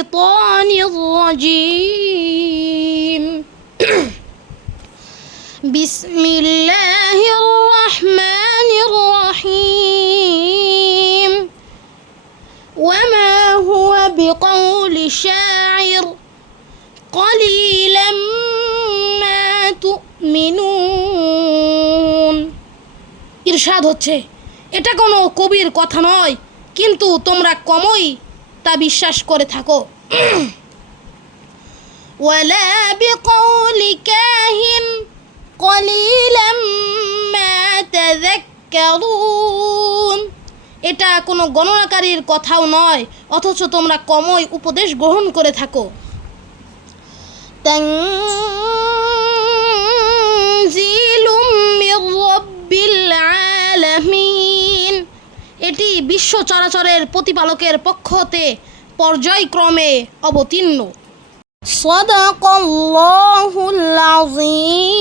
الشيطان الرجيم بسم الله الرحمن الرحيم وما هو بقول شاعر قليلا ما تؤمنون ইরশাদ হচ্ছে এটা কোনো কবির কথা নয় কিন্তু তোমরা কমই তা বিশ্বাস করে থাকো ওয়ালা বিকাউলি কাহিন কলিলাম মা তাযাক্কারুন এটা কোনো গণনাকারীর কথাও নয় অথচ তোমরা কমই উপদেশ গ্রহণ করে থাকো তানজিলুম মির রাব্বিল আলামিন এটি বিশ্ব চরাচরের প্রতিপালকের পক্ষ হতে পর্যায়ক্রমে অবতীর্ণ সাদাকাল্লাহুল আযীম।